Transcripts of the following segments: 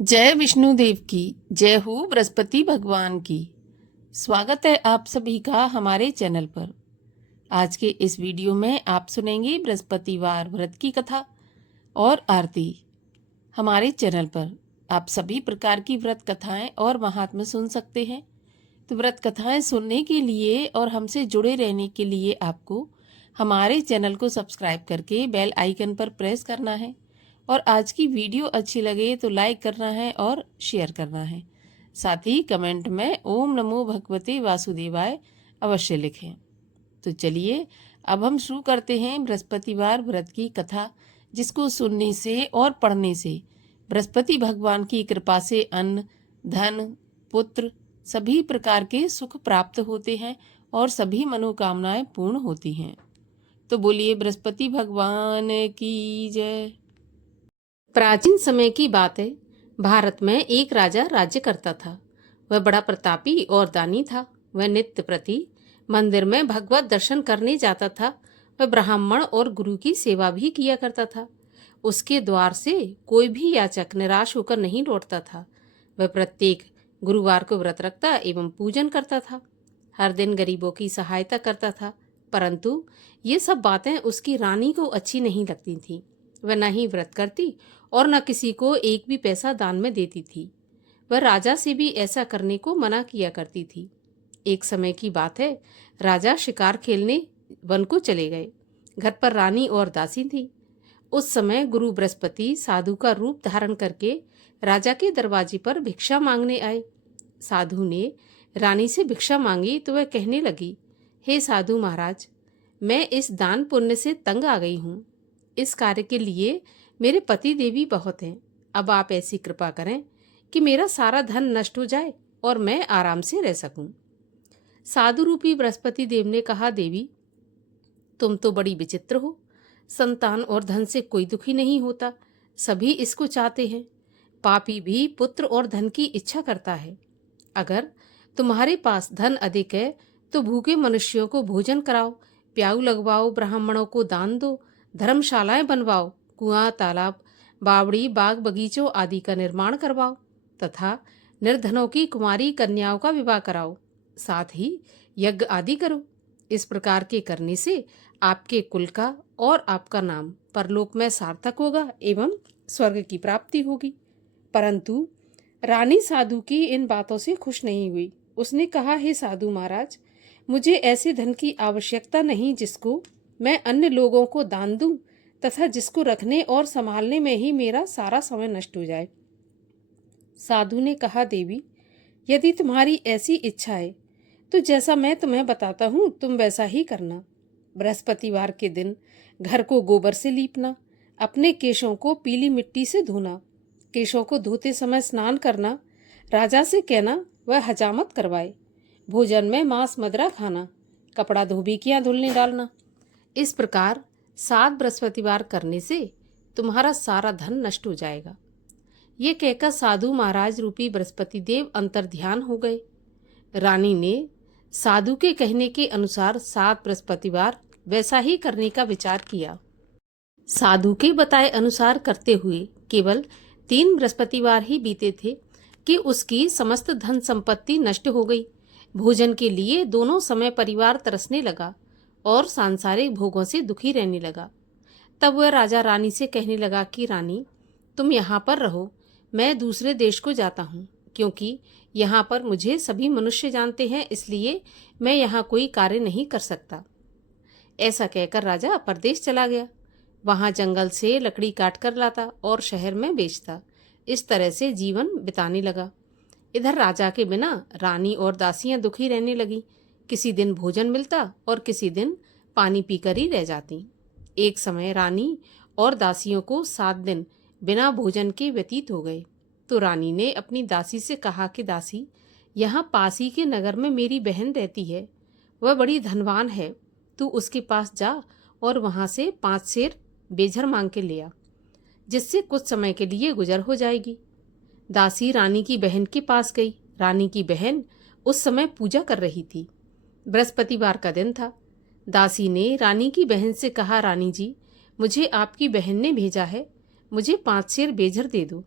जय विष्णु देव की जय हो बृहस्पति भगवान की। स्वागत है आप सभी का हमारे चैनल पर। आज के इस वीडियो में आप सुनेंगे बृहस्पतिवार व्रत की कथा और आरती। हमारे चैनल पर आप सभी प्रकार की व्रत कथाएं और महात्म्य सुन सकते हैं। तो व्रत कथाएं सुनने के लिए और हमसे जुड़े रहने के लिए आपको हमारे चैनल को सब्सक्राइब करके बेल आइकन पर प्रेस करना है और आज की वीडियो अच्छी लगे तो लाइक करना है और शेयर करना है। साथ ही कमेंट में ओम नमो भगवते वासुदेवाय अवश्य लिखें। तो चलिए अब हम शुरू करते हैं बृहस्पतिवार व्रत की कथा, जिसको सुनने से और पढ़ने से बृहस्पति भगवान की कृपा से अन्न, धन, पुत्र सभी प्रकार के सुख प्राप्त होते हैं और सभी मनोकामनाएं पूर्ण होती हैं। तो बोलिए बृहस्पति भगवान की जय। प्राचीन समय की बात है। भारत में एक राजा राज्य करता था। वह बड़ा प्रतापी और दानी था। वह नित्य प्रति मंदिर में भगवत दर्शन करने जाता था। वह ब्राह्मण और गुरु की सेवा भी किया करता था। उसके द्वार से कोई भी याचक निराश होकर नहीं लौटता था। वह प्रत्येक गुरुवार को व्रत रखता एवं पूजन करता था। हर दिन गरीबों की सहायता करता था। परंतु ये सब बातें उसकी रानी को अच्छी नहीं लगती थीं। वह न ही व्रत करती और न किसी को एक भी पैसा दान में देती थी। वह राजा से भी ऐसा करने को मना किया करती थी। एक समय की बात है, राजा शिकार खेलने वन को चले गए। घर पर रानी और दासी थी। उस समय गुरु बृहस्पति साधु का रूप धारण करके राजा के दरवाजे पर भिक्षा मांगने आए। साधु ने रानी से भिक्षा मांगी तो वह कहने लगी, हे साधु महाराज, मैं इस दान पुण्य से तंग आ गई हूँ। इस कार्य के लिए मेरे पति देवी बहुत हैं। अब आप ऐसी कृपा करें कि मेरा सारा धन नष्ट हो जाए और मैं आराम से रह सकूं। साधु रूपी बृहस्पति देव ने कहा, देवी, तुम तो बड़ी विचित्र हो। संतान और धन से कोई दुखी नहीं होता, सभी इसको चाहते हैं। पापी भी पुत्र और धन की इच्छा करता है। अगर तुम्हारे पास धन अधिक है तो भूखे मनुष्यों को भोजन कराओ, प्याऊ लगवाओ, ब्राह्मणों को दान दो, धर्मशालाएं बनवाओ, कुआं, तालाब, बावड़ी, बाग बगीचों आदि का निर्माण करवाओ तथा निर्धनों की कुमारी कन्याओं का विवाह कराओ। साथ ही यज्ञ आदि करो। इस प्रकार के करने से आपके कुल का और आपका नाम परलोक में सार्थक होगा एवं स्वर्ग की प्राप्ति होगी। परंतु रानी साधु की इन बातों से खुश नहीं हुई। उसने कहा, हे साधु महाराज, मुझे ऐसे धन की आवश्यकता नहीं जिसको मैं अन्य लोगों को दान दूं तथा जिसको रखने और संभालने में ही मेरा सारा समय नष्ट हो जाए। साधु ने कहा, देवी, यदि तुम्हारी ऐसी इच्छा है तो जैसा मैं तुम्हें बताता हूँ तुम वैसा ही करना। बृहस्पतिवार के दिन घर को गोबर से लीपना, अपने केशों को पीली मिट्टी से धोना, केशों को धोते समय स्नान करना, राजा से कहना वह हजामत करवाए, भोजन में मांस मदिरा खाना, कपड़ा धोबिकियां धुलने डालना। इस प्रकार 7 बृहस्पतिवार करने से तुम्हारा सारा धन नष्ट हो जाएगा। ये कहकर साधु महाराज रूपी बृहस्पति देव अंतर्ध्यान हो गए। रानी ने साधु के कहने के अनुसार 7 बृहस्पतिवार वैसा ही करने का विचार किया। साधु के बताए अनुसार करते हुए केवल 3 बृहस्पतिवार ही बीते थे कि उसकी समस्त धन संपत्ति नष्ट हो गई। भोजन के लिए दोनों समय परिवार तरसने लगा और सांसारिक भोगों से दुखी रहने लगा। तब वह राजा रानी से कहने लगा कि रानी, तुम यहाँ पर रहो, मैं दूसरे देश को जाता हूँ, क्योंकि यहाँ पर मुझे सभी मनुष्य जानते हैं, इसलिए मैं यहाँ कोई कार्य नहीं कर सकता। ऐसा कहकर राजा परदेश चला गया। वहाँ जंगल से लकड़ी काट कर लाता और शहर में बेचता। इस तरह से जीवन बिताने लगा। इधर राजा के बिना रानी और दासियां दुखी रहने लगी। किसी दिन भोजन मिलता और किसी दिन पानी पीकर ही रह जाती। एक समय रानी और दासियों को 7 दिन बिना भोजन के व्यतीत हो गए। तो रानी ने अपनी दासी से कहा कि दासी, यहाँ पास ही के नगर में मेरी बहन रहती है, वह बड़ी धनवान है, तू उसके पास जा और वहाँ से 5 सेर बेझर मांग के ले आ, जिससे कुछ समय के लिए गुजर हो जाएगी। दासी रानी की बहन के पास गई। रानी की बहन उस समय पूजा कर रही थी। बृहस्पतिवार का दिन था। दासी ने रानी की बहन से कहा, रानी जी, मुझे आपकी बहन ने भेजा है, मुझे 5 सेर बेझर दे दो।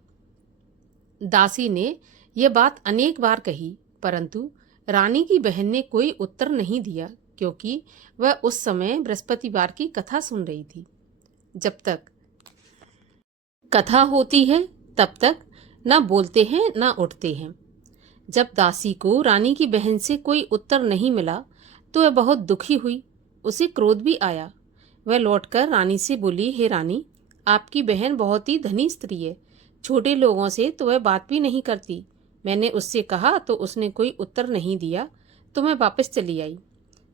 दासी ने यह बात अनेक बार कही, परंतु रानी की बहन ने कोई उत्तर नहीं दिया, क्योंकि वह उस समय बृहस्पतिवार की कथा सुन रही थी। जब तक कथा होती है तब तक न बोलते हैं न उठते हैं। जब दासी को रानी की बहन से कोई उत्तर नहीं मिला तो वह बहुत दुखी हुई। उसे क्रोध भी आया। वह लौटकर रानी से बोली, हे रानी, आपकी बहन बहुत ही धनी स्त्री है। छोटे लोगों से तो वह बात भी नहीं करती। मैंने उससे कहा तो उसने कोई उत्तर नहीं दिया, तो मैं वापस चली आई।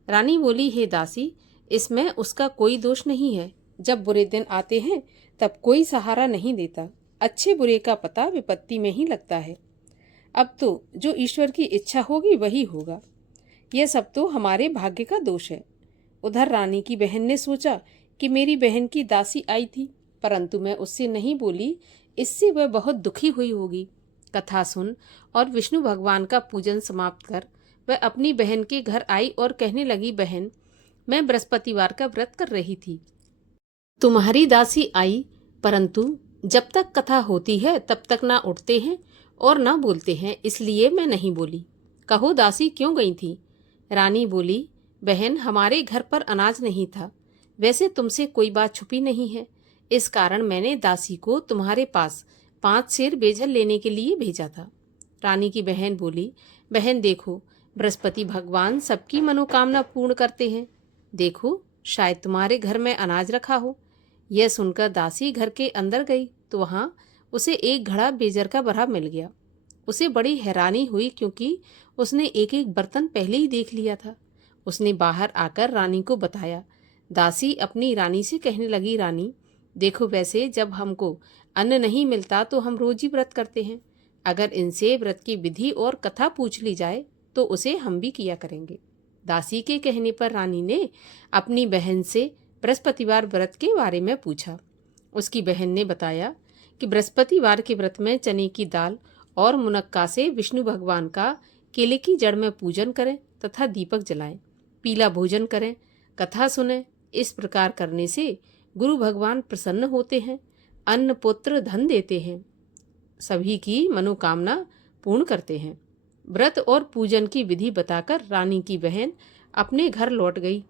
रानी बोली, हे दासी, इसमें उसका कोई दोष नहीं है। जब बुरे दिन आते हैं तब कोई सहारा नहीं देता। अच्छे बुरे का पता विपत्ति में ही लगता है। अब तो जो ईश्वर की इच्छा होगी वही होगा। यह सब तो हमारे भाग्य का दोष है। उधर रानी की बहन ने सोचा कि मेरी बहन की दासी आई थी, परंतु मैं उससे नहीं बोली, इससे वह बहुत दुखी हुई होगी। कथा सुन और विष्णु भगवान का पूजन समाप्त कर वह अपनी बहन के घर आई और कहने लगी, बहन, मैं बृहस्पतिवार का व्रत कर रही थी। तुम्हारी दासी आई, परंतु जब तक कथा होती है तब तक ना उठते हैं और ना बोलते हैं, इसलिए मैं नहीं बोली। कहो दासी क्यों गई थी? रानी बोली, बहन, हमारे घर पर अनाज नहीं था। वैसे तुमसे कोई बात छुपी नहीं है, इस कारण मैंने दासी को तुम्हारे पास 5 सेर बेजल लेने के लिए भेजा था। रानी की बहन बोली, बहन देखो, बृहस्पति भगवान सबकी मनोकामना पूर्ण करते हैं। देखो, शायद तुम्हारे घर में अनाज रखा हो। यह सुनकर दासी घर के अंदर गई तो वहां उसे एक घड़ा बेजर का भरा मिल गया। उसे बड़ी हैरानी हुई, क्योंकि उसने एक एक बर्तन पहले ही देख लिया था। उसने बाहर आकर रानी को बताया। दासी अपनी रानी से कहने लगी, रानी देखो, वैसे जब हमको अन्न नहीं मिलता तो हम रोज ही व्रत करते हैं। अगर इनसे व्रत की विधि और कथा पूछ ली जाए तो उसे हम भी किया करेंगे। दासी के कहने पर रानी ने अपनी बहन से बृहस्पतिवार व्रत के बारे में पूछा। उसकी बहन ने बताया कि बृहस्पतिवार के व्रत में चने की दाल और मुनक्का से विष्णु भगवान का केले की जड़ में पूजन करें तथा दीपक जलाएं, पीला भोजन करें, कथा सुनें। इस प्रकार करने से गुरु भगवान प्रसन्न होते हैं, अन्न पुत्र धन देते हैं, सभी की मनोकामना पूर्ण करते हैं। व्रत और पूजन की विधि बताकर रानी की बहन अपने घर लौट गई।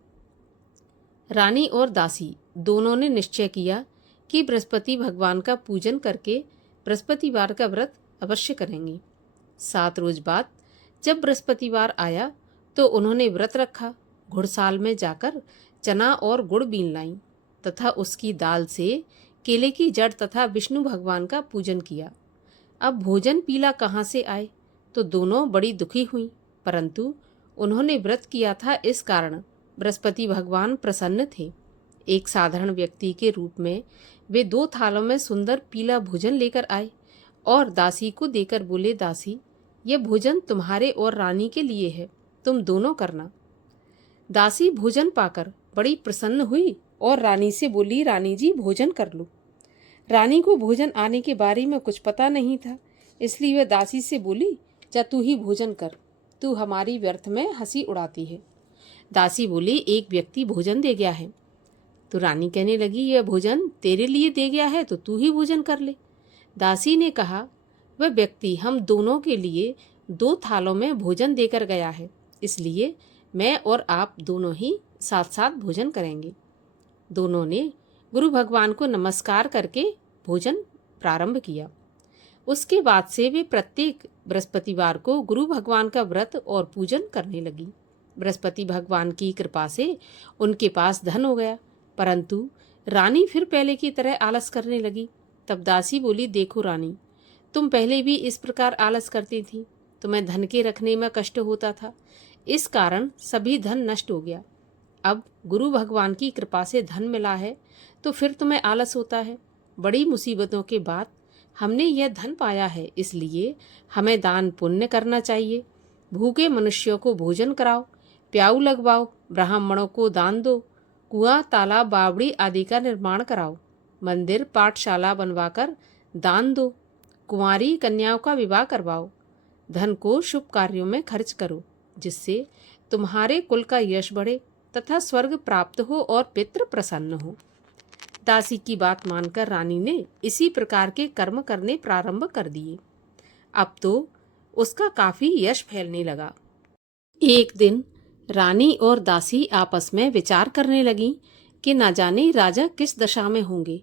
रानी और दासी दोनों ने निश्चय किया कि बृहस्पति भगवान का पूजन करके बृहस्पतिवार का व्रत अवश्य करेंगे। 7 रोज बाद जब बृहस्पतिवार आया तो उन्होंने व्रत रखा। घुड़साल में जाकर चना और गुड़ बीन लाई तथा उसकी दाल से केले की जड़ तथा विष्णु भगवान का पूजन किया। अब भोजन पीला कहाँ से आए, तो दोनों बड़ी दुखी हुई, परंतु उन्होंने व्रत किया था, इस कारण बृहस्पति भगवान प्रसन्न थे। एक साधारण व्यक्ति के रूप में वे 2 थालों में सुंदर पीला भोजन लेकर आए और दासी को देकर बोले, दासी, यह भोजन तुम्हारे और रानी के लिए है, तुम दोनों करना। दासी भोजन पाकर बड़ी प्रसन्न हुई और रानी से बोली, रानी जी भोजन कर लो। रानी को भोजन आने के बारे में कुछ पता नहीं था, इसलिए वह दासी से बोली, जा तू ही भोजन कर, तू हमारी व्यर्थ में हंसी उड़ाती है। दासी बोली, एक व्यक्ति भोजन दे गया है। तो रानी कहने लगी, यह भोजन तेरे लिए दे गया है तो तू ही भोजन कर ले। दासी ने कहा, वह व्यक्ति हम दोनों के लिए 2 थालों में भोजन देकर गया है, इसलिए मैं और आप दोनों ही साथ साथ भोजन करेंगे। दोनों ने गुरु भगवान को नमस्कार करके भोजन प्रारंभ किया। उसके बाद से वे प्रत्येक बृहस्पतिवार को गुरु भगवान का व्रत और पूजन करने लगी। बृहस्पति भगवान की कृपा से उनके पास धन हो गया, परंतु रानी फिर पहले की तरह आलस करने लगी। तब दासी बोली, देखो रानी, तुम पहले भी इस प्रकार आलस करती थी, तुम्हें धन के रखने में कष्ट होता था, इस कारण सभी धन नष्ट हो गया। अब गुरु भगवान की कृपा से धन मिला है तो फिर तुम्हें आलस होता है। बड़ी मुसीबतों के बाद हमने यह धन पाया है, इसलिए हमें दान पुण्य करना चाहिए। भूखे मनुष्यों को भोजन कराओ, प्याऊ लगवाओ, ब्राह्मणों को दान दो, कुआं, तालाब, बावड़ी आदि का निर्माण कराओ, मंदिर, पाठशाला बनवाकर दान दो, कुंवारी कन्याओं का विवाह करवाओ। धन को शुभ कार्यों में खर्च करो, जिससे तुम्हारे कुल का यश बढ़े तथा स्वर्ग प्राप्त हो और पितृ प्रसन्न हो। दासी की बात मानकर रानी ने इसी प्रकार के कर्म करने प्रारंभ कर दिए। अब तो उसका काफी यश फैलने लगा। एक दिन रानी और दासी आपस में विचार करने लगी कि ना जाने राजा किस दशा में होंगे,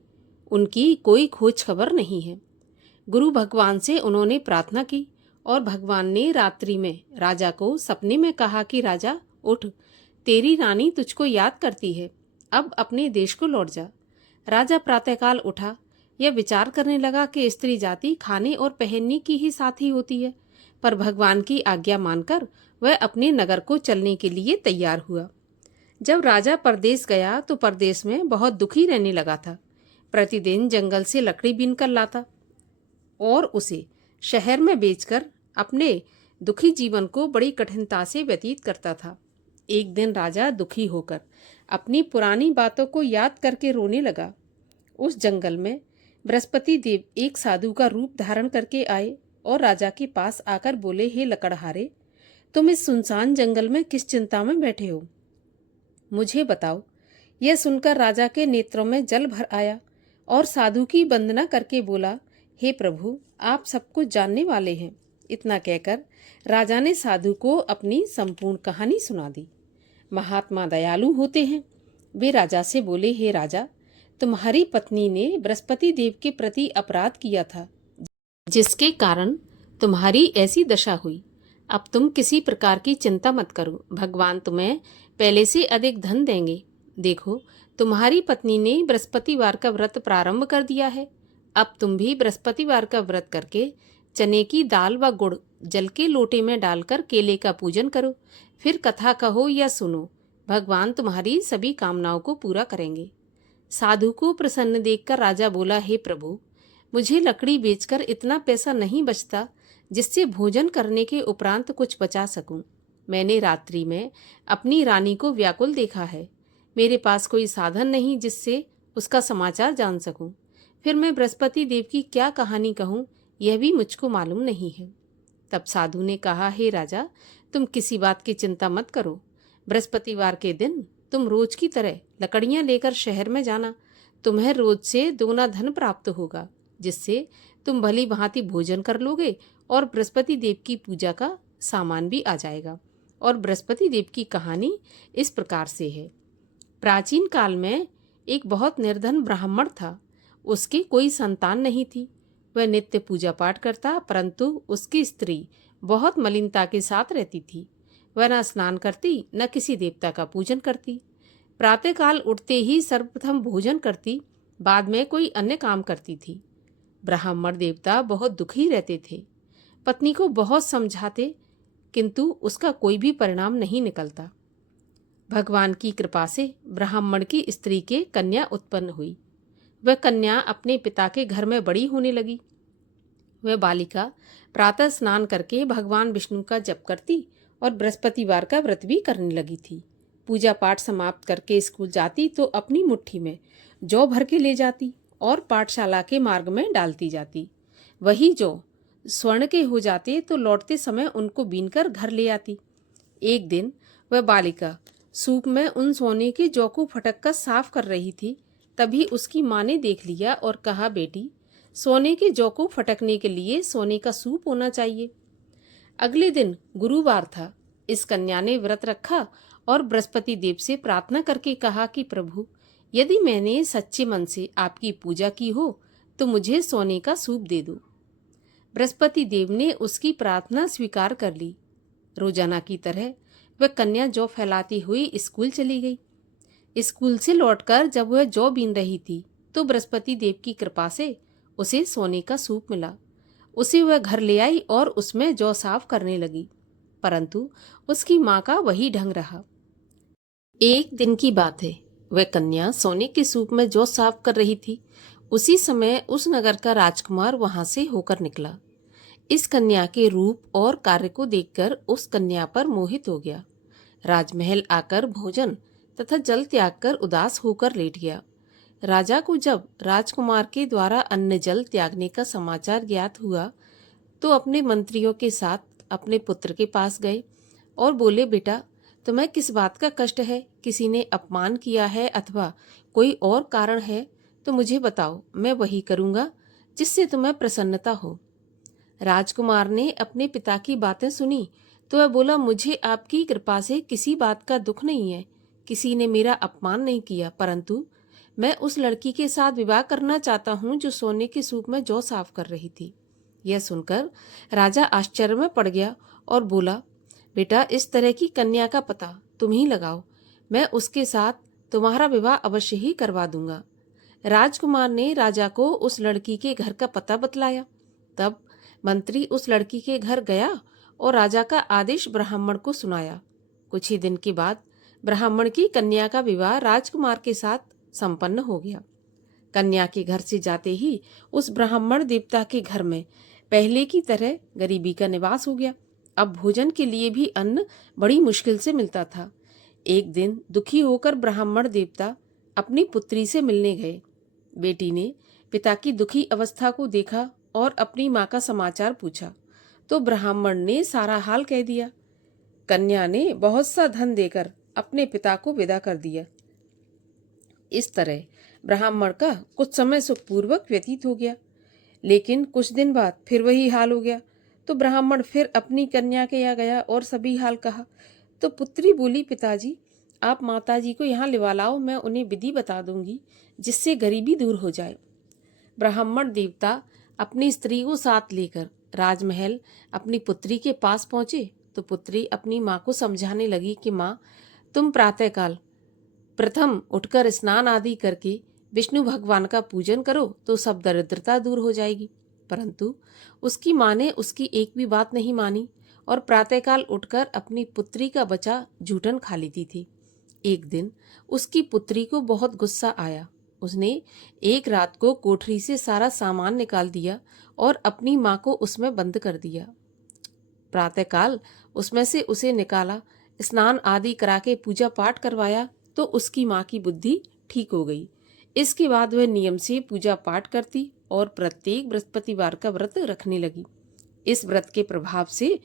उनकी कोई खोज खबर नहीं है। गुरु भगवान से उन्होंने प्रार्थना की और भगवान ने रात्रि में राजा को सपने में कहा कि राजा उठ, तेरी रानी तुझको याद करती है, अब अपने देश को लौट जा। राजा प्रातःकाल उठा। यह विचार करने लगा कि स्त्री जाति खाने और पहनने की ही साथी होती है, पर भगवान की आज्ञा मानकर वह अपने नगर को चलने के लिए तैयार हुआ। जब राजा परदेश गया तो परदेश में बहुत दुखी रहने लगा था। प्रतिदिन जंगल से लकड़ी बीन कर लाता और उसे शहर में बेचकर अपने दुखी जीवन को बड़ी कठिनता से व्यतीत करता था। एक दिन राजा दुखी होकर अपनी पुरानी बातों को याद करके रोने लगा। उस जंगल में बृहस्पति देव एक साधु का रूप धारण करके आए और राजा के पास आकर बोले, हे लकड़हारे, तुम इस सुनसान जंगल में किस चिंता में बैठे हो, मुझे बताओ। यह सुनकर राजा के नेत्रों में जल भर आया और साधु की वंदना करके बोला, हे प्रभु, आप सब कुछ जानने वाले हैं। इतना कहकर राजा ने साधु को अपनी संपूर्ण कहानी सुना दी। महात्मा दयालु होते हैं। वे राजा से बोले, हे राजा, तुम्हारी पत्नी ने बृहस्पति देव के प्रति अपराध किया था, जिसके कारण तुम्हारी ऐसी दशा हुई। अब तुम किसी प्रकार की चिंता मत करो, भगवान तुम्हें पहले से अधिक धन देंगे। देखो, तुम्हारी पत्नी ने बृहस्पतिवार का व्रत प्रारंभ कर दिया है। अब तुम भी बृहस्पतिवार का व्रत करके चने की दाल व गुड़ जल के लोटे में डालकर केले का पूजन करो, फिर कथा कहो या सुनो, भगवान तुम्हारी सभी कामनाओं को पूरा करेंगे। साधु को प्रसन्न देखकर राजा बोला, हे प्रभु, मुझे लकड़ी बेचकर इतना पैसा नहीं बचता जिससे भोजन करने के उपरांत कुछ बचा सकूं। मैंने रात्रि में अपनी रानी को व्याकुल देखा है। मेरे पास कोई साधन नहीं जिससे उसका समाचार जान सकूं। फिर मैं बृहस्पति देव की क्या कहानी कहूं, यह भी मुझको मालूम नहीं है। तब साधु ने कहा, हे राजा, तुम किसी बात की चिंता मत करो। बृहस्पतिवार के दिन तुम रोज की तरह लकड़ियां लेकर शहर में जाना। तुम्हें रोज से दोगुना धन प्राप्त होगा, जिससे तुम भली भांति भोजन कर लोगे और बृहस्पति देव की पूजा का सामान भी आ जाएगा। और बृहस्पति देव की कहानी इस प्रकार से है। प्राचीन काल में एक बहुत निर्धन ब्राह्मण था। उसकी कोई संतान नहीं थी। वह नित्य पूजा पाठ करता, परंतु उसकी स्त्री बहुत मलिनता के साथ रहती थी। वह न स्नान करती, न किसी देवता का पूजन करती। प्रातःकाल उठते ही सर्वप्रथम भोजन करती, बाद में कोई अन्य काम करती थी। ब्राह्मण देवता बहुत दुखी रहते थे। पत्नी को बहुत समझाते, किंतु उसका कोई भी परिणाम नहीं निकलता। भगवान की कृपा से ब्राह्मण की स्त्री के कन्या उत्पन्न हुई। वह कन्या अपने पिता के घर में बड़ी होने लगी। वह बालिका प्रातः स्नान करके भगवान विष्णु का जप करती और बृहस्पतिवार का व्रत भी करने लगी थी। पूजा पाठ समाप्त करके स्कूल जाती तो अपनी मुट्ठी में जौ भर के ले जाती और पाठशाला के मार्ग में डालती जाती। वही जौ स्वर्ण के हो जाते तो लौटते समय उनको बीनकर घर ले आती। एक दिन वह बालिका सूप में उन सोने के जौ को फटक कर साफ कर रही थी। तभी उसकी माँ ने देख लिया और कहा, बेटी, सोने के जौ को फटकने के लिए सोने का सूप होना चाहिए। अगले दिन गुरुवार था। इस कन्या ने व्रत रखा और बृहस्पति देव से प्रार्थना करके कहा कि प्रभु, यदि मैंने सच्चे मन से आपकी पूजा की हो तो मुझे सोने का सूप दे दो। बृहस्पति देव ने उसकी प्रार्थना स्वीकार कर ली। रोजाना की तरह वह कन्या जौ फैलाती हुई स्कूल चली गई। स्कूल से लौटकर जब वह जौ बीन रही थी तो बृहस्पति देव की कृपा से उसे सोने का सूप मिला। उसे वह घर ले आई और उसमें जौ साफ करने लगी, परंतु उसकी माँ का वही ढंग रहा। एक दिन की बात है, वह कन्या सोने के सूप में जौ साफ कर रही थी। उसी समय उस नगर का राजकुमार वहां से होकर निकला। इस कन्या के रूप और कार्य को देखकर उस कन्या पर मोहित हो गया। राजमहल आकर भोजन तथा जल त्याग कर उदास होकर लेट गया। राजा को जब राजकुमार के द्वारा अन्न जल त्यागने का समाचार ज्ञात हुआ तो अपने मंत्रियों के साथ अपने पुत्र के पास गए और बोले, बेटा, तुम्हें किस बात का कष्ट है? किसी ने अपमान किया है अथवा कोई और कारण है तो मुझे बताओ, मैं वही करूँगा जिससे तुम्हें प्रसन्नता हो। राजकुमार ने अपने पिता की बातें सुनी तो वह बोला, मुझे आपकी कृपा से किसी बात का दुख नहीं है, किसी ने मेरा अपमान नहीं किया, परंतु मैं उस लड़की के साथ विवाह करना चाहता हूँ जो सोने के सूप में जौ साफ कर रही थी। यह सुनकर राजा आश्चर्य में पड़ गया और बोला, बेटा, इस तरह की कन्या का पता तुम ही लगाओ, मैं उसके साथ तुम्हारा विवाह अवश्य ही करवा दूंगा। राजकुमार ने राजा को उस लड़की के घर का पता बतलाया। तब मंत्री उस लड़की के घर गया और राजा का आदेश ब्राह्मण को सुनाया। कुछ ही दिन के बाद ब्राह्मण की कन्या का विवाह राजकुमार के साथ संपन्न हो गया। कन्या के घर से जाते ही उस ब्राह्मण देवता के घर में पहले की तरह गरीबी का निवास हो गया। अब भोजन के लिए भी अन्न बड़ी मुश्किल से मिलता था। एक दिन दुखी होकर ब्राह्मण देवता अपनी पुत्री से मिलने गए। बेटी ने पिता की दुखी अवस्था को देखा और अपनी माँ का समाचार पूछा तो ब्राह्मण ने सारा हाल कह दिया। कन्या ने बहुत सा धन देकर अपने पिता को विदा कर दिया। इस तरह ब्राह्मण का कुछ समय सुखपूर्वक व्यतीत हो गया, लेकिन कुछ दिन बाद फिर वही हाल हो गया। तो ब्राह्मण फिर अपनी कन्या के यहाँ गया और सभी हाल कहा। तो पुत्री बोली, पिताजी, आप माताजी को यहाँ लिवा लाओ, मैं उन्हें विधि बता दूंगी जिससे गरीबी दूर हो जाए। ब्राह्मण देवता अपनी स्त्री को साथ लेकर राजमहल अपनी पुत्री के पास पहुंचे तो पुत्री अपनी माँ को समझाने लगी कि माँ, तुम प्रातःकाल प्रथम उठकर स्नान आदि करके विष्णु भगवान का पूजन करो तो सब दरिद्रता दूर हो जाएगी। परंतु उसकी माँ ने उसकी एक भी बात नहीं मानी और प्रातःकाल उठकर अपनी पुत्री का बचा जूठन खा लेती थी। एक दिन उसकी पुत्री को बहुत गुस्सा आया। उसने एक रात को कोठरी से सारा सामान निकाल दिया और अपनी माँ को उसमें बंद कर दिया। प्रातःकाल उसमें से उसे निकाला, स्नान आदि करा के पूजा पाठ करवाया तो उसकी माँ की बुद्धि ठीक हो गई। इसके बाद वह नियम से पूजा पाठ करती और प्रत्येक बृहस्पतिवार का व्रत रखने लगी। इस व्रत के प्रभाव से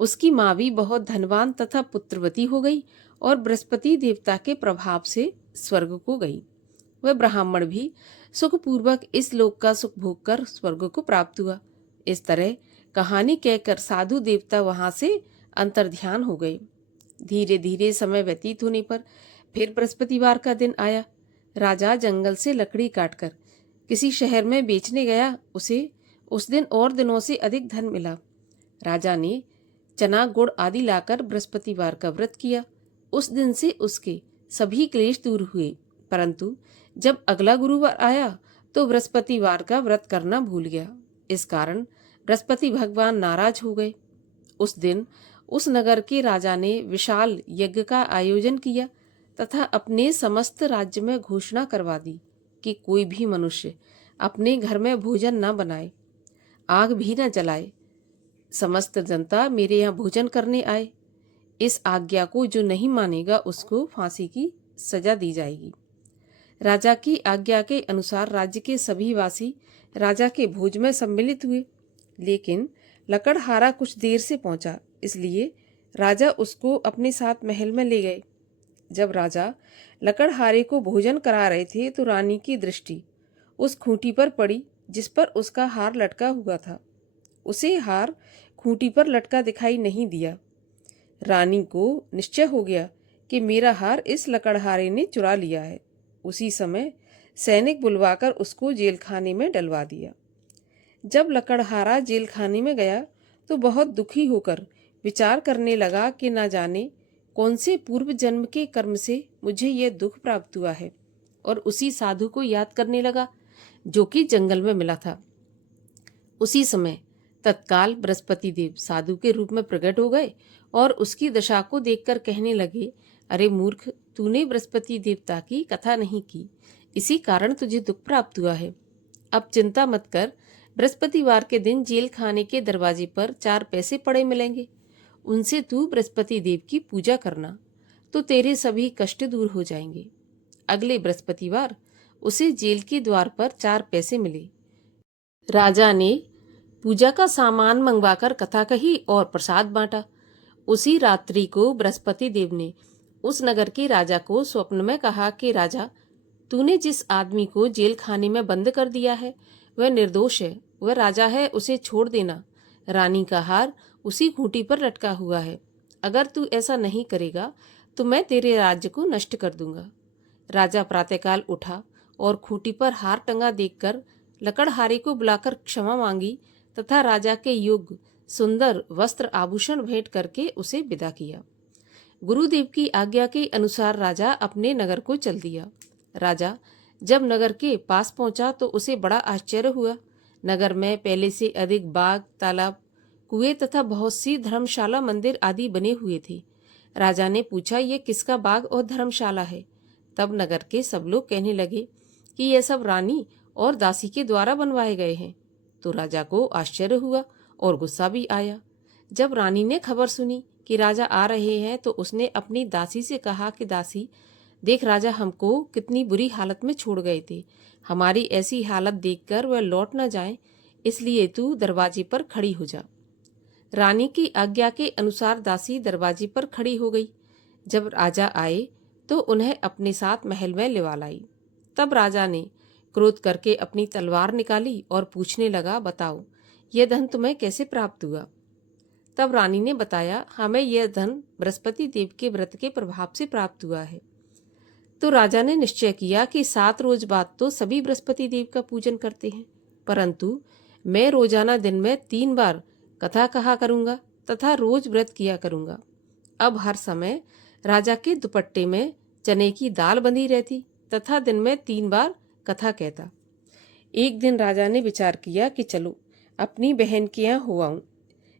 उसकी माँ भी बहुत धनवान तथा पुत्रवती हो गई और बृहस्पति देवता के प्रभाव से स्वर्ग को गई। वह ब्राह्मण भी सुखपूर्वक इस लोक का सुख भोग कर स्वर्ग को प्राप्त हुआ। इस तरह कहानी कहकर साधु देवता वहां से अंतर्ध्यान हो गए। धीरे धीरे समय व्यतीत होने पर फिर बृहस्पतिवार का दिन आया। राजा जंगल से लकड़ी काटकर किसी शहर में बेचने गया। उसे उस दिन और दिनों से अधिक धन मिला। राजा ने चना गुड़ आदि लाकर बृहस्पतिवार का व्रत किया। उस दिन से उसके सभी क्लेश दूर हुए। परंतु जब अगला गुरुवार आया तो बृहस्पतिवार का व्रत करना भूल गया। इस कारण बृहस्पति भगवान नाराज हो गए। उस दिन उस नगर के राजा ने विशाल यज्ञ का आयोजन किया तथा अपने समस्त राज्य में घोषणा करवा दी कि कोई भी मनुष्य अपने घर में भोजन न बनाए, आग भी न जलाए। समस्त जनता मेरे यहाँ भोजन करने आए। इस आज्ञा को जो नहीं मानेगा उसको फांसी की सजा दी जाएगी। राजा की आज्ञा के अनुसार राज्य के सभी वासी राजा के भोज में सम्मिलित हुए, लेकिन लकड़हारा कुछ देर से पहुंचा, इसलिए राजा उसको अपने साथ महल में ले गए। जब राजा लकड़हारे को भोजन करा रहे थे तो रानी की दृष्टि उस खूंटी पर पड़ी जिस पर उसका हार लटका हुआ था। उसे हार खूंटी पर लटका दिखाई नहीं दिया। रानी को निश्चय हो गया कि मेरा हार इस लकड़हारे ने चुरा लिया है। उसी समय सैनिक बुलवाकर उसको जेलखाने में डलवा दिया। जब लकड़हारा जेलखाने में गया तो बहुत दुखी होकर विचार करने लगा कि न जाने कौन से पूर्व जन्म के कर्म से मुझे यह दुख प्राप्त हुआ है, और उसी साधु को याद करने लगा जो कि जंगल में मिला था। उसी समय तत्काल बृहस्पति देव साधु के रूप में प्रकट हो गए और उसकी दशा को देखकर कहने लगे, अरे मूर्ख, तूने बृहस्पति देवता की कथा नहीं की, इसी कारण तुझे दुख प्राप्त हुआ है। अब चिंता मत कर, बृहस्पतिवार के दिन जेल खाने के दरवाजे पर 4 पैसे पड़े मिलेंगे, उनसे तू बृहस्पति देव की पूजा करना तो तेरे सभी कष्ट दूर हो जाएंगे। अगले बृहस्पतिवार उसे जेल के द्वार पर 4 पैसे मिले। राजा ने पूजा का सामान मंगवाकर कथा कही और प्रसाद बांटा। उसी रात्रि को बृहस्पति देव ने उस नगर के राजा को स्वप्न में कहा कि राजा, तूने जिस आदमी को जेल खाने में बंद कर दिया है वह निर्दोष है, वह राजा है, उसे छोड़ देना। रानी का हार उसी खूंटी पर लटका हुआ है। अगर तू ऐसा नहीं करेगा तो मैं तेरे राज्य को नष्ट कर दूंगा। राजा प्रातःकाल उठा और खूंटी पर हार टंगा देखकर लकड़हारे को बुलाकर क्षमा मांगी तथा राजा के योग्य सुंदर वस्त्र आभूषण भेंट करके उसे विदा किया। गुरुदेव की आज्ञा के अनुसार राजा अपने नगर को चल दिया। राजा जब नगर के पास पहुंचा तो उसे बड़ा आश्चर्य हुआ। नगर में पहले से अधिक बाग, तालाब, कुएं तथा बहुत सी धर्मशाला, मंदिर आदि बने हुए थे। राजा ने पूछा, ये किसका बाग और धर्मशाला है? तब नगर के सब लोग कहने लगे कि यह सब रानी और दासी के द्वारा बनवाए गए हैं। तो राजा को आश्चर्य हुआ और गुस्सा भी आया। जब रानी ने खबर सुनी कि राजा आ रहे हैं तो उसने अपनी दासी से कहा कि दासी, देख, राजा हमको कितनी बुरी हालत में छोड़ गए थे। हमारी ऐसी हालत देखकर वह लौट न जाए, इसलिए तू दरवाजे पर खड़ी हो जा। रानी की आज्ञा के अनुसार दासी दरवाजे पर खड़ी हो गई। जब राजा आए तो उन्हें अपने साथ महल में लिवा लाई। तब राजा ने क्रोध करके अपनी तलवार निकाली और पूछने लगा, बताओ, यह धन तुम्हें कैसे प्राप्त हुआ? तब रानी ने बताया, हमें यह धन बृहस्पति देव के व्रत के प्रभाव से प्राप्त हुआ है। तो राजा ने निश्चय किया कि 7 रोज बाद तो सभी बृहस्पति देव का पूजन करते हैं, परंतु मैं रोजाना दिन में 3 बार कथा कहा करूंगा तथा रोज व्रत किया करूंगा। अब हर समय राजा के दुपट्टे में चने की दाल बंधी रहती तथा दिन में 3 बार कथा कहता। एक दिन राजा ने विचार किया कि चलो अपनी बहन के यहाँ हो आऊं।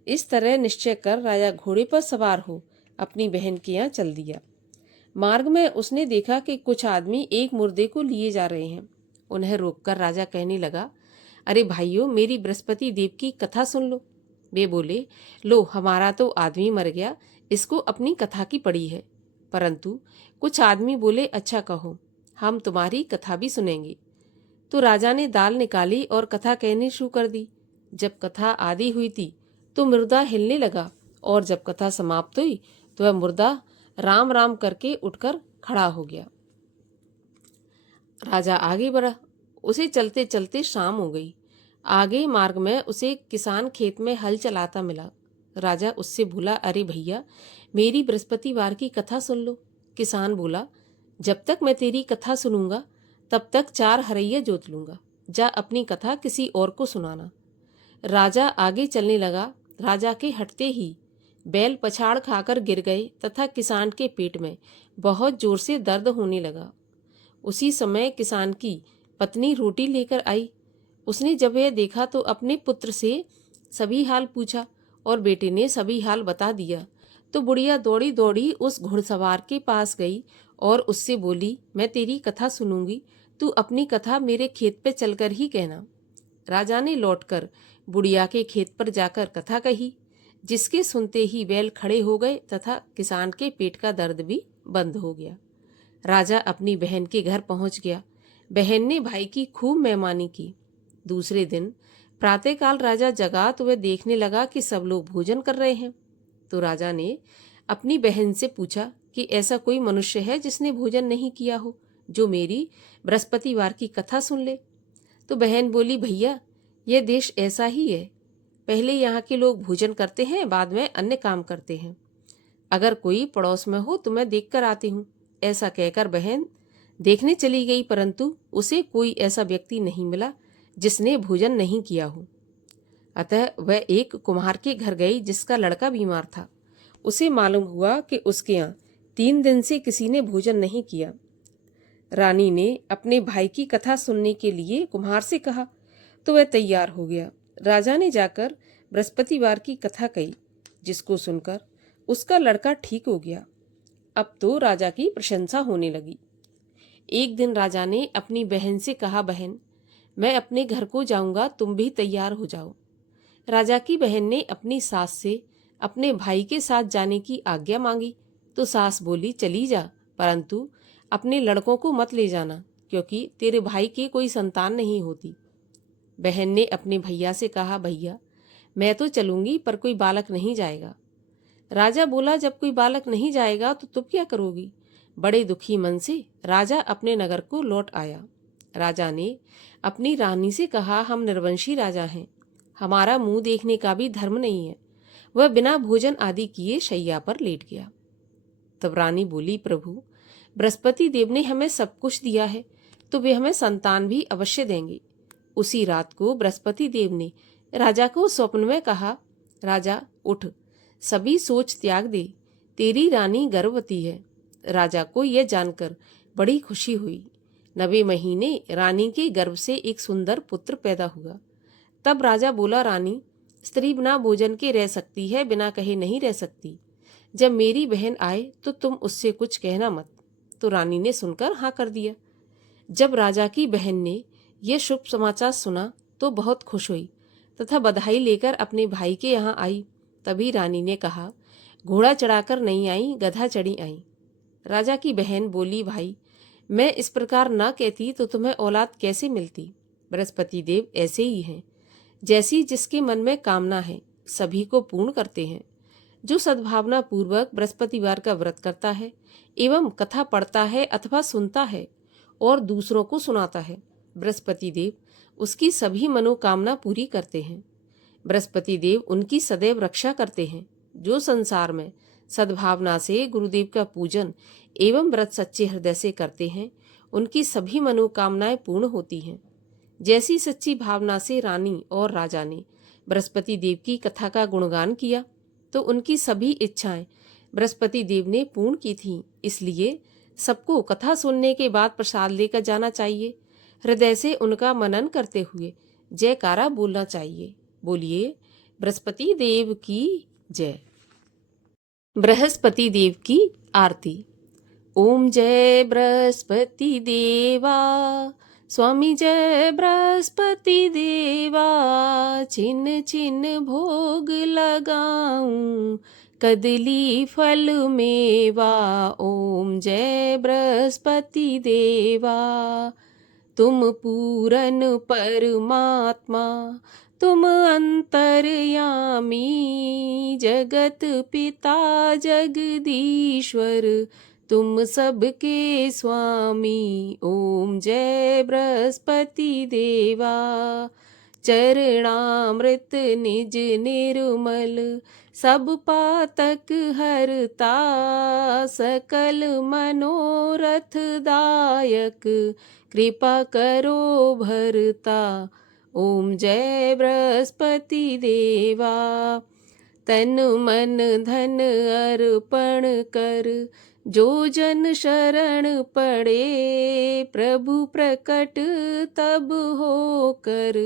इस तरह निश्चय कर राजा घोड़े पर सवार हो अपनी बहन के यहाँ चल दिया। मार्ग में उसने देखा कि कुछ आदमी एक मुर्दे को लिए जा रहे हैं। उन्हें रोककर राजा कहने लगा, अरे भाइयों, मेरी बृहस्पति देव की कथा सुन लो। वे बोले, लो, हमारा तो आदमी मर गया, इसको अपनी कथा की पड़ी है। परंतु कुछ आदमी बोले, अच्छा कहो, हम तुम्हारी कथा भी सुनेंगे। तो राजा ने दाल निकाली और कथा कहनी शुरू कर दी। जब कथा आदि हुई थी तो मुर्दा हिलने लगा और जब कथा समाप्त हुई तो वह मुर्दा राम राम करके उठकर खड़ा हो गया। राजा आगे बढ़ा। उसे चलते चलते शाम हो गई। आगे मार्ग में उसे किसान खेत में हल चलाता मिला। राजा उससे बोला, अरे भैया, मेरी बृहस्पतिवार की कथा सुन लो। किसान बोला, जब तक मैं तेरी कथा सुनूंगा तब तक 4 हरैया जोत लूंगा। जा अपनी कथा किसी और को सुनाना। राजा आगे चलने लगा। राजा के हटते ही बैल पछाड़ खाकर गिर गए तथा किसान के पेट में बहुत जोर से दर्द होने लगा। उसी समय किसान की पत्नी रोटी लेकर आई। उसने जब यह देखा तो अपने पुत्र से सभी हाल पूछा और बेटे ने सभी हाल बता दिया। तो बुढ़िया दौड़ी दौड़ी उस घुड़सवार के पास गई और उससे बोली, मैं तेरी कथा सुनूंगी, तू अपनी कथा मेरे खेत पे चलकर ही कहना। राजा ने लौटकर बुढ़िया के खेत पर जाकर कथा कही, जिसके सुनते ही बैल खड़े हो गए तथा किसान के पेट का दर्द भी बंद हो गया। राजा अपनी बहन के घर पहुंच गया। बहन ने भाई की खूब मेहमानी की। दूसरे दिन प्रातःकाल राजा जगा तो वह देखने लगा कि सब लोग भोजन कर रहे हैं। तो राजा ने अपनी बहन से पूछा कि ऐसा कोई मनुष्य है जिसने भोजन नहीं किया हो, जो मेरी बृहस्पतिवार की कथा सुन ले। तो बहन बोली, भैया, यह देश ऐसा ही है। पहले यहाँ के लोग भोजन करते हैं, बाद में अन्य काम करते हैं। अगर कोई पड़ोस में हो तो मैं देख कर आती हूँ। ऐसा कहकर बहन देखने चली गई, परंतु उसे कोई ऐसा व्यक्ति नहीं मिला जिसने भोजन नहीं किया हो। अतः वह एक कुम्हार के घर गई जिसका लड़का बीमार था। उसे मालूम हुआ कि उसके यहाँ 3 दिन से किसी ने भोजन नहीं किया। रानी ने अपने भाई की कथा सुनने के लिए कुम्हार से कहा तो वह तैयार हो गया। राजा ने जाकर बृहस्पतिवार की कथा कही, जिसको सुनकर उसका लड़का ठीक हो गया। अब तो राजा की प्रशंसा होने लगी। एक दिन राजा ने अपनी बहन से कहा, बहन, मैं अपने घर को जाऊंगा, तुम भी तैयार हो जाओ। राजा की बहन ने अपनी सास से अपने भाई के साथ जाने की आज्ञा मांगी तो सास बोली, चली जा, परंतु अपने लड़कों को मत ले जाना, क्योंकि तेरे भाई की कोई संतान नहीं होती। बहन ने अपने भैया से कहा, भैया, मैं तो चलूंगी पर कोई बालक नहीं जाएगा। राजा बोला, जब कोई बालक नहीं जाएगा तो तुम क्या करोगी? बड़े दुखी मन से राजा अपने नगर को लौट आया। राजा ने अपनी रानी से कहा, हम निर्वंशी राजा हैं, हमारा मुंह देखने का भी धर्म नहीं है। वह बिना भोजन आदि किए शैया पर लेट गया। तब रानी बोली, प्रभु, बृहस्पति देव ने हमें सब कुछ दिया है, तो वे हमें संतान भी अवश्य देंगे। उसी रात को बृहस्पति देव ने राजा को स्वप्न में कहा, राजा उठ, सभी सोच त्याग दे, तेरी रानी गर्भवती है। राजा को यह जानकर बड़ी खुशी हुई। 9वें महीने रानी के गर्भ से एक सुंदर पुत्र पैदा हुआ। तब राजा बोला, रानी, स्त्री बिना भोजन के रह सकती है, बिना कहे नहीं रह सकती। जब मेरी बहन आए तो तुम उससे कुछ कहना मत। तो रानी ने सुनकर हाँ कर दिया। जब राजा की बहन ने यह शुभ समाचार सुना तो बहुत खुश हुई तथा बधाई लेकर अपने भाई के यहाँ आई। तभी रानी ने कहा, घोड़ा चढ़ाकर नहीं आई, गधा चढ़ी आई। राजा की बहन बोली, भाई, मैं इस प्रकार न कहती तो तुम्हें औलाद कैसे मिलती। बृहस्पति देव ऐसे ही हैं, जैसी जिसके मन में कामना है सभी को पूर्ण करते हैं। जो सद्भावना पूर्वक बृहस्पतिवार का व्रत करता है एवं कथा पढ़ता है अथवा सुनता है और दूसरों को सुनाता है, बृहस्पति देव उसकी सभी मनोकामना पूरी करते हैं। बृहस्पति देव उनकी सदैव रक्षा करते हैं। जो संसार में सद्भावना से गुरुदेव का पूजन एवं व्रत सच्चे हृदय से करते हैं, उनकी सभी मनोकामनाएं पूर्ण होती हैं। जैसी सच्ची भावना से रानी और राजा ने बृहस्पति देव की कथा का गुणगान किया तो उनकी सभी इच्छाएं बृहस्पति देव ने पूर्ण की थीं। इसलिए सबको कथा सुनने के बाद प्रसाद लेकर जाना चाहिए। हृदय से उनका मनन करते हुए जयकारा बोलना चाहिए। बोलिए, बृहस्पति देव की जय। बृहस्पति देव की आरती। ओम जय बृहस्पति देवा, स्वामी जय बृहस्पति देवा। छिन छिन भोग लगाऊं, कदली फल मेवा। ओम जय बृहस्पति देवा। तुम पूरन परमात्मा, तुम अंतर्यामी। जगत पिता जगदीश्वर, तुम सबके स्वामी। ओम जय बृहस्पति देवा। चरणामृत निज निर्मल, सब पातक हरता। सकल मनोरथ दायक, कृपा करो भरता। ओम जय बृहस्पति देवा। तन मन धन अर्पण कर, जो जन शरण पड़े। प्रभु प्रकट तब होकर,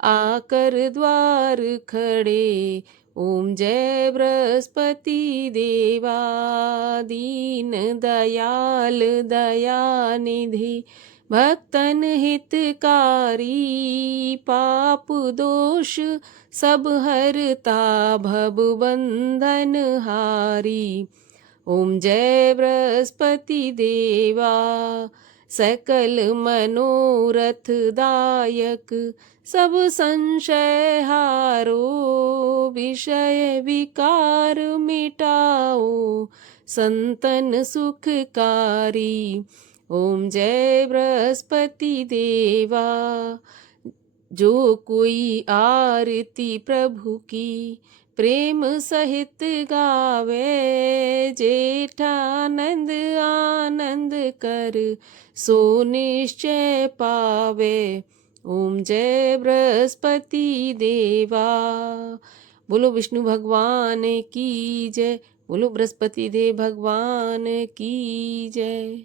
आकर द्वार खड़े। ओम जय बृहस्पति देवा। दीन दयाल दयानिधि, भक्तन हितकारी। पाप दोष सब हरता, भव बंधन हारी। ओम जय बृहस्पति देवा। सकल मनोरथ दायक, सब संशय हारो। विषय विकार मिटाओ, संतन सुखकारी। ओम जय बृहस्पति देवा। जो कोई आरती प्रभु की, प्रेम सहित गावे। जेठानंद आनंद कर, सो निश्चय पावे। ओम जय बृहस्पति देवा। बोलो विष्णु भगवान की जय। बोलो बृहस्पति देव भगवान की जय।